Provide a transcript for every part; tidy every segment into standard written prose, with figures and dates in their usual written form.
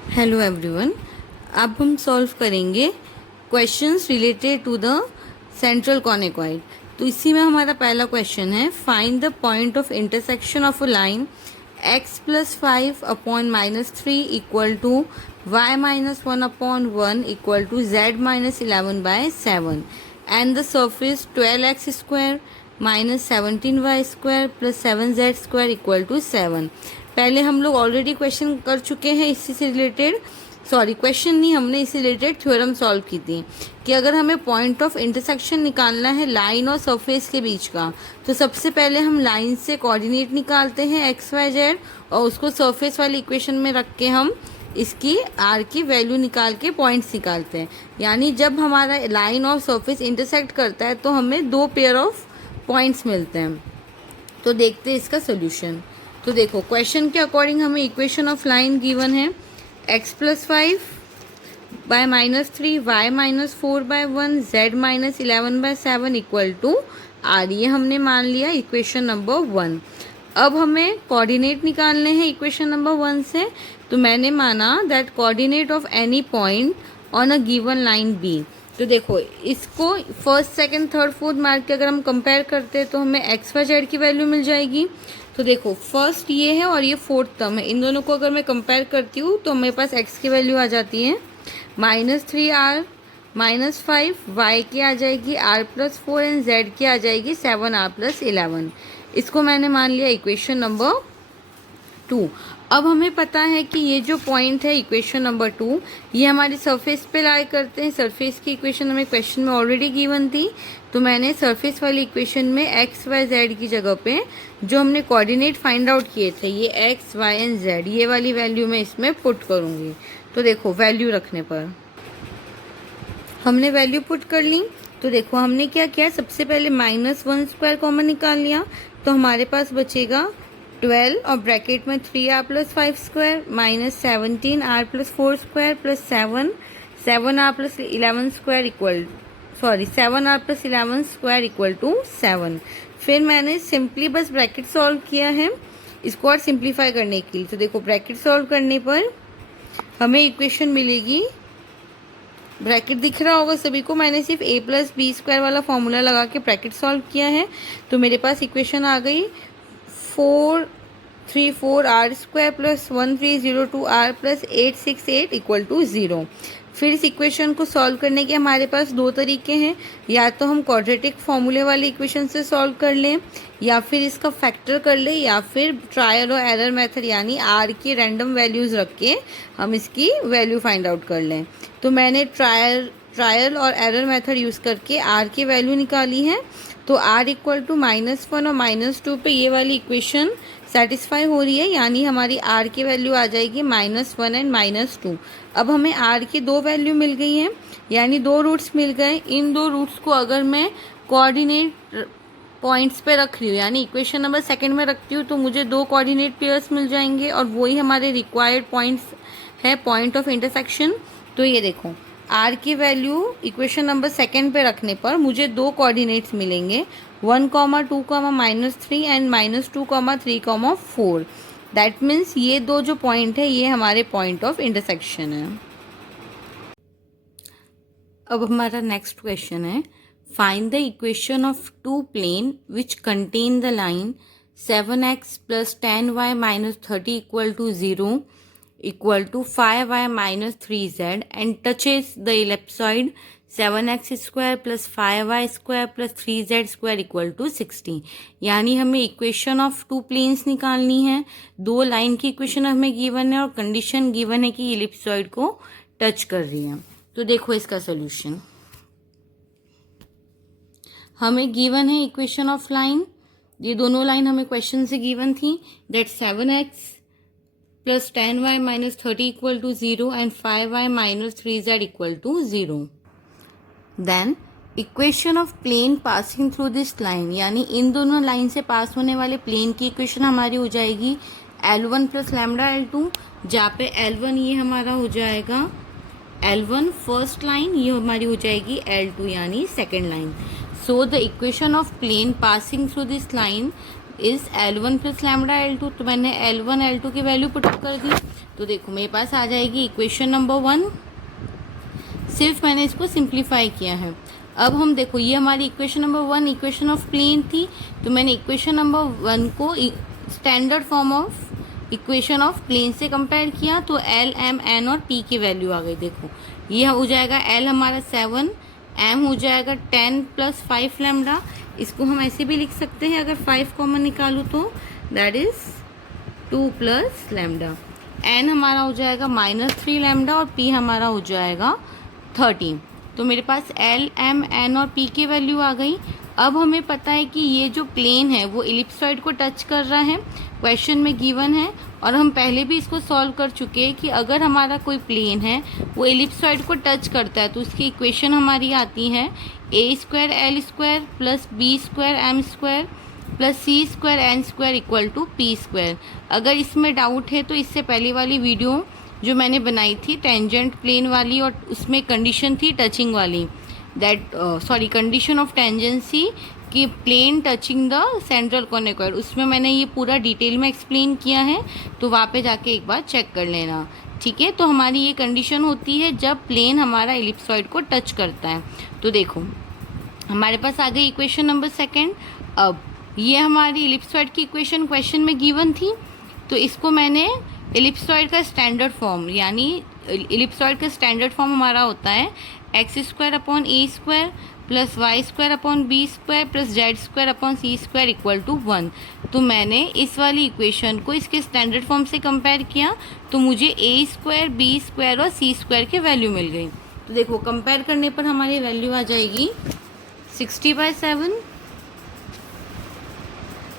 Hello everyone. अब हम solve करेंगे questions related to the central conicoid. तो इसी में हमारा पहला क्वेश्चन है, find the point of intersection of a line x+5/-3 equal to y-1/1 equal to z-11/7 and the surface 12x² -17y² + 7z² equal to 7। पहले हम लोग ऑलरेडी क्वेश्चन कर चुके हैं इसी से रिलेटेड, सॉरी क्वेश्चन नहीं, हमने इससे रिलेटेड थ्योरम सॉल्व की थी कि अगर हमें पॉइंट ऑफ इंटरसेक्शन निकालना है लाइन और सरफेस के बीच का, तो सबसे पहले हम लाइन से कोऑर्डिनेट निकालते हैं x y z और उसको सरफेस वाली इक्वेशन में रख के हम इसकी r की वैल्यू निकाल के पॉइंट्स निकालते हैं। यानी जब हमारा लाइन और सरफेस इंटरसेक्ट करता है तो हमें दो पेयर ऑफ पॉइंट्स मिलते हैं। तो देखते हैं इसका सोल्यूशन। तो देखो क्वेश्चन के अकॉर्डिंग हमें इक्वेशन ऑफ लाइन गिवन है x+5/-3 y-4/1 z-11/7 equal to r। ये हमने मान लिया इक्वेशन नंबर 1। अब हमें कोऑर्डिनेट निकालने हैं इक्वेशन नंबर 1 से। तो मैंने माना that coordinate of any point on a given line be. तो देखो इसको first second third fourth mark के अगर हम कंपेयर करते हैं तो हमें एक्स वाई जेड की वैल्यू मिल जाएगी। तो देखो फर्स्ट ये है और ये फोर्थ टर्म है, इन दोनों को अगर मैं कंपेयर करती हूँ तो मेरे पास एक्स की वैल्यू आ जाती है -3r -5, y की आ जाएगी r+4 एंड z की आ जाएगी 7r+11। इसको मैंने मान लिया इक्वेशन नंबर 2। अब हमें पता है कि ये जो पॉइंट है इक्वेशन नंबर 2 ये हमारी सरफेस पे लाई करते हैं। सरफेस की इक्वेशन हमें क्वेश्चन में ऑलरेडी गिवन थी, तो मैंने सरफेस वाली इक्वेशन में एक्स वाई जेड की जगह पे जो हमने कोऑर्डिनेट फाइंड आउट किए थे ये एक्स वाई एंड जेड, ये वाली वैल्यू मैं इसमें पुट करूँगी। तो देखो वैल्यू रखने पर हमने वैल्यू पुट कर ली। तो देखो हमने क्या किया, सबसे पहले -1² कॉमन निकाल लिया तो हमारे पास बचेगा 12 और ब्रैकेट में 3r+5² -17r+4² + 7r+11² equal 7r+11² equal to 7। फिर मैंने सिंपली बस ब्रैकेट सॉल्व किया है इसको और सिंप्लीफाई करने के लिए। तो देखो ब्रैकेट सॉल्व करने पर हमें इक्वेशन मिलेगी, ब्रैकेट दिख रहा होगा सभी को, मैंने सिर्फ a+b² वाला फॉर्मूला लगा के ब्रैकेट सॉल्व किया है। तो मेरे पास इक्वेशन आ गई 434r² + 1302r + 868 इक्वल टू 0। फिर इस इक्वेशन को सॉल्व करने के हमारे पास दो तरीके हैं, या तो हम क्वाड्रेटिक फॉर्मूले वाली इक्वेशन से सॉल्व कर लें या फिर इसका फैक्टर कर लें या फिर ट्रायल और एरर मेथड यानी r की रैंडम वैल्यूज़ रख के हम इसकी वैल्यू फाइंड आउट कर लें। तो मैंने ट्रायल और एरर मेथड यूज़ करके r की वैल्यू निकाली है। तो r इक्वल टू -1 और -2 पे ये वाली इक्वेशन सेटिस्फाई हो रही है, यानी हमारी r की वैल्यू आ जाएगी -1 एंड -2। अब हमें r की दो वैल्यू मिल गई हैं, यानी दो रूट्स मिल गए। इन दो रूट्स को अगर मैं कोऑर्डिनेट पॉइंट्स पे रख रही हूँ यानी इक्वेशन नंबर 2 में रखती हूँ तो मुझे दो कोऑर्डिनेट पेयर्स मिल जाएंगे और वही हमारे रिक्वायर्ड पॉइंट्स है पॉइंट ऑफ इंटरसेक्शन। तो ये देखो r की वैल्यू इक्वेशन नंबर 2 पे रखने पर मुझे दो कोऑर्डिनेट्स मिलेंगे 1, 2, -3 एंड -2, 3, 4। दैट मीन्स ये दो जो पॉइंट है ये हमारे पॉइंट ऑफ इंटरसेक्शन है। अब हमारा नेक्स्ट क्वेश्चन है, find the equation of two plane which contain the line 7x + 10y - 30 equal to 0 equal to 5y - 3z and touches the ellipsoid 7x² + 5y² + 3z² equal to 60। यानी हमें equation of two planes निकालनी है। दो line की equation हमें given है और condition given है कि इलिप्सॉइड को टच कर रही है। तो देखो इसका सोल्यूशन, हमें गिवन है इक्वेशन ऑफ लाइन, ये दोनों लाइन हमें क्वेश्चन से गिवन थी, that 7x + 10y - 30 equal to 0 and 5y - 3z equal to 0। Then equation of plane passing through this line, यानी इन दोनों लाइन से पास होने वाले प्लेन की इक्वेशन हमारी हो जाएगी L1 + λ L2, जहाँ पे L1 ये हमारा हो जाएगा L1 फर्स्ट लाइन, ये हमारी हो जाएगी L2 यानी second line. So the equation of plane passing through this line is L1 + λ L2। तो मैंने L1 L2 की वैल्यू पुट कर दी। तो देखो मेरे पास आ जाएगी इक्वेशन नंबर 1, सिर्फ मैंने इसको सिंप्लीफाई किया है। अब हम देखो ये हमारी equation number 1 equation of plane थी, तो मैंने इक्वेशन नंबर 1 को standard form of equation of plane से कंपेयर किया, तो एल एम एन और पी की वैल्यू आ गई। देखो ये हो जाएगा एल हमारा 7, एम हो जाएगा 10 + 5 लैम्डा। इसको हम ऐसे भी लिख सकते हैं, अगर 5 कॉमन निकालूँ तो दैट इज 2 + लैम्डा। एन हमारा हो जाएगा -3 लैम्डा और पी हमारा हो जाएगा 30। तो मेरे पास एल एम एन और पी की वैल्यू आ गई। अब हमें पता है कि ये जो प्लेन है वो इलिप्सॉइड को टच कर रहा है, क्वेश्चन में गिवन है, और हम पहले भी इसको सॉल्व कर चुके हैं कि अगर हमारा कोई प्लेन है वो इलिप्सॉइड को टच करता है तो उसकी इक्वेशन हमारी आती है a² l² + b² m² + c² n² = p²। अगर इसमें डाउट है तो इससे पहले वाली वीडियो जो मैंने बनाई थी टेंजेंट प्लेन वाली, और उसमें कंडीशन थी टचिंग वाली, कंडीशन ऑफ टेंजेंसी कि plane touching the central conicoid, उसमें मैंने ये पूरा डिटेल में एक्सप्लेन किया है, तो वहाँ पे जाके एक बार चेक कर लेना, ठीक है। तो हमारी ये कंडीशन होती है जब प्लेन हमारा इलिप्सॉइड को टच करता है। तो देखो हमारे पास आ गई इक्वेशन नंबर 2। अब ये हमारी इलिप्सॉइड की इक्वेशन क्वेश्चन में गिवन थी, तो इसको मैंने इलिप्सॉइड का स्टैंडर्ड फॉर्म, यानी इलिप्सॉइड का स्टैंडर्ड फॉर्म हमारा होता है x² / a² + y² / b² + z² / c² = 1। तो मैंने इस वाली इक्वेशन को इसके स्टैंडर्ड फॉर्म से कंपेयर किया, तो मुझे a², b² और c² की वैल्यू मिल गई। तो देखो कंपेयर करने पर हमारी वैल्यू आ जाएगी 60/7,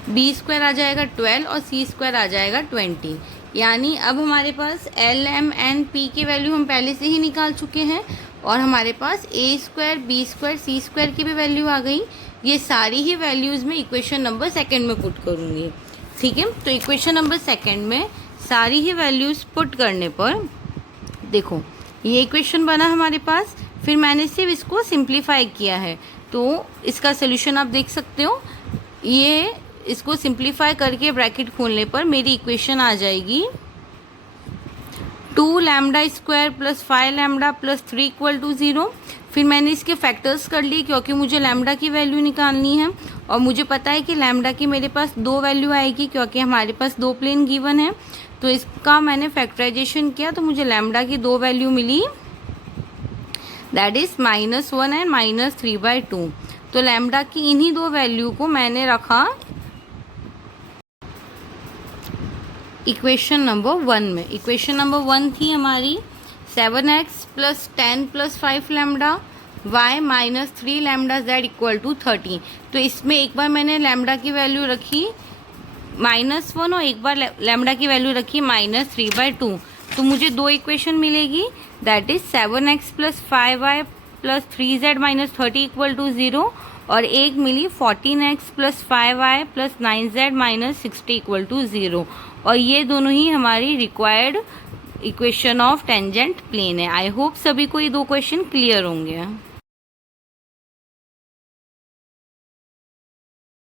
b² आ जाएगा 12 और c² आ जाएगा 20। यानी अब हमारे पास एल एम एन पी की वैल्यू हम पहले से ही निकाल चुके हैं, और हमारे पास a², b² c² की भी वैल्यू आ गई। ये सारी ही वैल्यूज़ मैं इक्वेशन नंबर 2 में पुट करूँगी, ठीक है। तो इक्वेशन नंबर 2 में सारी ही वैल्यूज़ पुट करने पर देखो ये इक्वेशन बना हमारे पास, फिर मैंने सिर्फ इसको सिंप्लीफाई किया है, तो इसका सोल्यूशन आप देख सकते हो। ये इसको सिंप्लीफाई करके ब्रैकेट खोलने पर मेरी इक्वेशन आ जाएगी 2 λ² + 5 λ + 3 = 0। फिर मैंने इसके फैक्टर्स कर लिए क्योंकि मुझे लैम्डा की वैल्यू निकालनी है, और मुझे पता है कि लैम्डा की मेरे पास 2 वैल्यू आएगी क्योंकि हमारे पास 2 प्लेन गिवन है। तो इसका मैंने फैक्टराइजेशन किया तो मुझे लैम्डा की 2 वैल्यू मिली, दैट इज़ -1 एंड -3/2। तो लैम्डा की इन्हीं 2 वैल्यू को मैंने रखा इक्वेशन नंबर 1 में। इक्वेशन नंबर 1 थी हमारी 7x + 10 + 5 lambda y -3 lambda z = 30। तो इसमें एक बार मैंने लैम्डा की वैल्यू रखी -1 और एक बार लैम्डा की वैल्यू रखी -3/2। तो मुझे 2 इक्वेशन मिलेगी, that is 7x + 5y + 3z - 30 = 0, और एक मिली 14x + 5y + 9z - 60 = 0। और ये दोनों ही हमारी required equation of tangent plane है। आई होप सभी को ये 2 क्वेश्चन क्लियर होंगे।